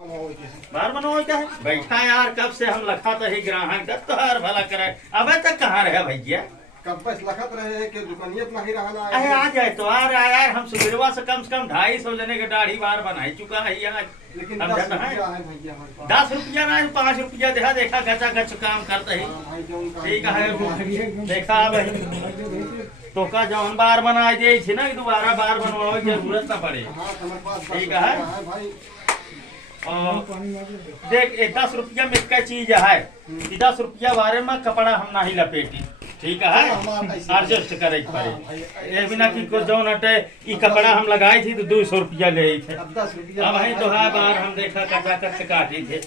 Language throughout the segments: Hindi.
बार बनवाओ क्या है बैठा यार, कब से हम लखा तो ही ग्राहक दस तो हर भला कराए। अबे तक कहाँ रहे भैया? कब बस लखत रहे कि दुकानियत नहीं रहना अरे आ जाए तो आ रहा यार, हम सुबह से कम 250 जने के दाढ़ी बार बनाई चुका है यार। लेकिन हम 10 जाना रुपया है है भैया हमारे पास। 10 रुपया ना 5 रुपया देखा देखा गचा गच काम करते ही। हाँ भाई, जो उनका ठीक है देखा भाई तो का जौन बार बनाई दे थी ना कि दोबारा बार बनवाओ जरूरत ना पड़े। हाँ, हमारे पास 10 ठीक रुपया है। है भाई। और देख 10 रुपया में का चीज है कि 10 रुपया बारे में कपड़ा हम नहीं लपेटी। ठीक है एडजस्ट करे पड़े ये बिना कि को जौन हटे ई कपड़ा हम लगाई थी तो 200 रुपया ले थे। अब 10 रुपया अब है तो है बार हम देखा कचा कच काटी थे।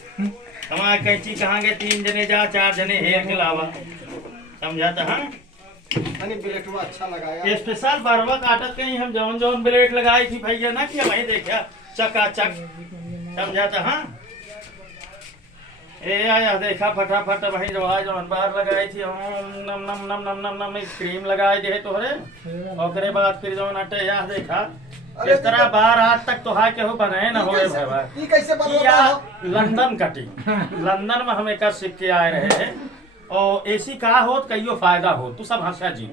हमारे कैंची कहाँ गए 3 जने जा 4 जने हेर के लावा समझाता है। यानी ब्लेटवा अच्छा लगाया। स्पेशल बारवा काटत कहीं हम जौन जौन ब्लेड लगाई थी भैया ना कि वही देखा चकाचक समझाता हाँ। ए आया देखा फटाफट वही जो है जौन बार लगाई थी नम नम नम नम नम नम क्रीम लगाई दे तोहरे। ओकरे बाद फिर जौन हटे या देखा इस तरह बार आज तक तो है केहू बनाए ना होए भाई। ये कैसे बनवाता या हो? लंदन कटिंग लंदन में हम एक सीख के आए रहे और ऐसी का होत कहियो फायदा हो तू सब हंसा जी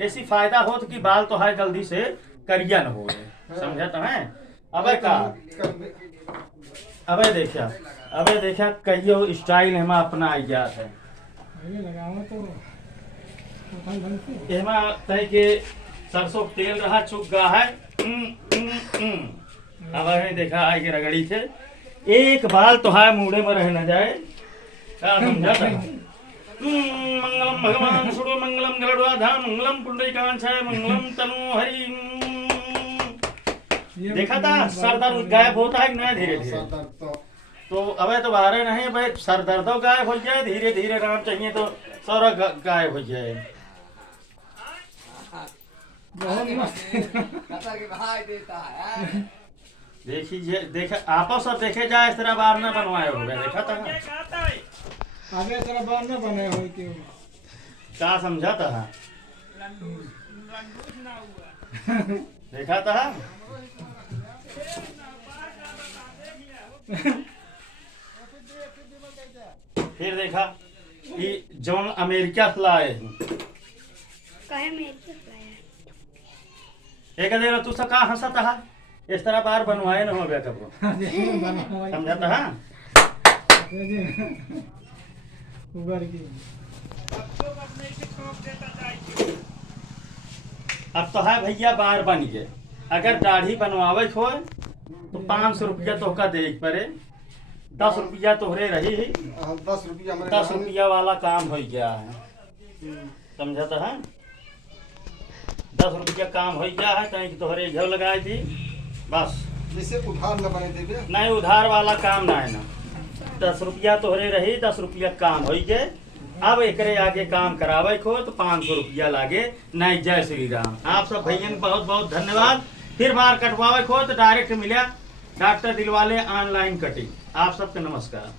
ऐसी फायदा होत कि बाल तो है जल्दी से करिया न हो समझत है। अबे का अबे देखा कहियो स्टाइल हम अपना आई जात है एमा तय के सरसों तेल रहा चुका है। अब देखा आई के रगड़ी थे एक बाल तो है मुड़े में रह न जाए समझत है। मंगलम भगवान सुरो मंगलम गरुड़ाधाम मंगलम पुंडरीकांचाय मंगलम तनु हरि। देखा था सर दर्द गायब होता है ना धीरे धीरे तो अबे तो बाहर नहीं भाई सर दर्द गायब हो जाए धीरे धीरे आराम चाहिए तो सारा गायब हो जाए। देखिए देखे आपस सब देखे जाए इस तरह बार न बनवाए हो गए देखा था आगे तरह बार न बने हो क्यों क्या समझा था देखा था। फिर देखा कि जौन अमेरिका से लाए एक देर तू सब कहाँ हंसत है इस तरह बार बनवाए न हो गया कब समझाता है। अब तो है भैया बार बन गए अगर दाढ़ी बनवावे हो तो 500 रुपया तो का दे पड़े 10 रुपया तोहरे रही ही 10 रुपया वाला काम हो गया है समझाता है। 10 रुपया काम हो गया है कहीं तोहरे घर लगाई थी बस जिससे उधार न बने देवे नहीं उधार वाला काम ना है ना 10 रुपया तोहरे रही 10 रुपया काम हो गए। अब एकरे आगे काम करावे को तो 500 रुपया लागे नहीं। जय श्री राम। आप सब भैया बहुत बहुत धन्यवाद। फिर बार कटवावे को तो डायरेक्ट मिला डॉक्टर दिलवाले ऑनलाइन कटिंग। आप सबके नमस्कार।